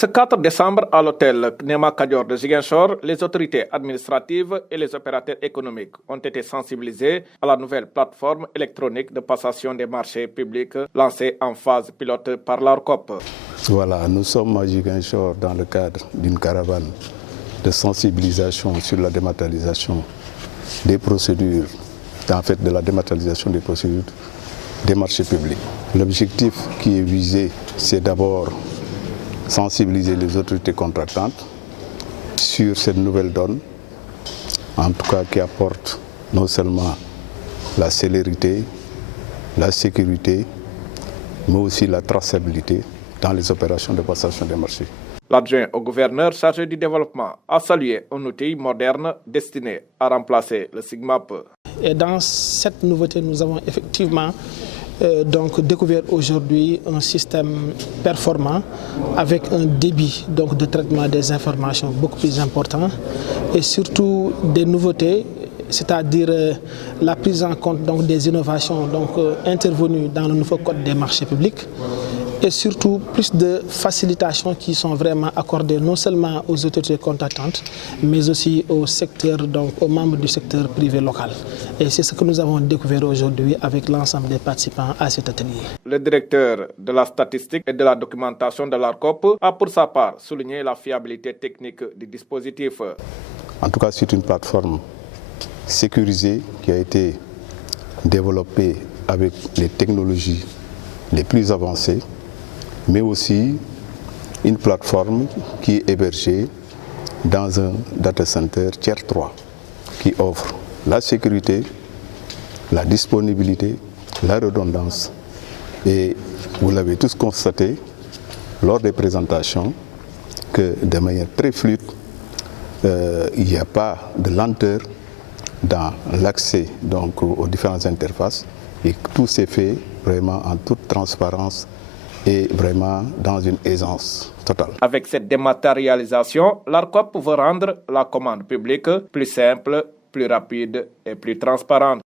Ce 4 décembre, à l'hôtel Nema Kadior de Ziguinchor, les autorités administratives et les opérateurs économiques ont été sensibilisés à la nouvelle plateforme électronique de passation des marchés publics lancée en phase pilote par l'ARCOP. Voilà, nous sommes à Ziguinchor dans le cadre d'une caravane de sensibilisation sur la dématérialisation des procédures, en fait de la dématérialisation des procédures des marchés publics. L'objectif qui est visé, c'est d'abord sensibiliser les autorités contractantes sur cette nouvelle donne, en tout cas qui apporte non seulement la célérité, la sécurité, mais aussi la traçabilité dans les opérations de passation des marchés. L'adjoint au gouverneur chargé du développement a salué un outil moderne destiné à remplacer le SIGMAP. Et dans cette nouveauté, nous avons effectivement découvert aujourd'hui un système performant avec un débit de traitement des informations beaucoup plus important et surtout des nouveautés, c'est-à-dire la prise en compte des innovations intervenues dans le nouveau code des marchés publics et surtout plus de facilitations qui sont vraiment accordées non seulement aux autorités contractantes mais aussi au secteur, aux membres du secteur privé local. Et c'est ce que nous avons découvert aujourd'hui avec l'ensemble des participants à cet atelier. Le directeur de la statistique et de la documentation de l'ARCOP a pour sa part souligné la fiabilité technique du dispositif. En tout cas, c'est une plateforme sécurisée qui a été développée avec les technologies les plus avancées, mais aussi une plateforme qui est hébergée dans un data center Tier 3 qui offre la sécurité, la disponibilité, la redondance. Et vous l'avez tous constaté lors des présentations que de manière très fluide, il n'y a pas de lenteur dans l'accès aux différentes interfaces et tout s'est fait vraiment en toute transparence et vraiment dans une aisance totale. Avec cette dématérialisation, l'ARCOP veut rendre la commande publique plus simple, plus rapide et plus transparente.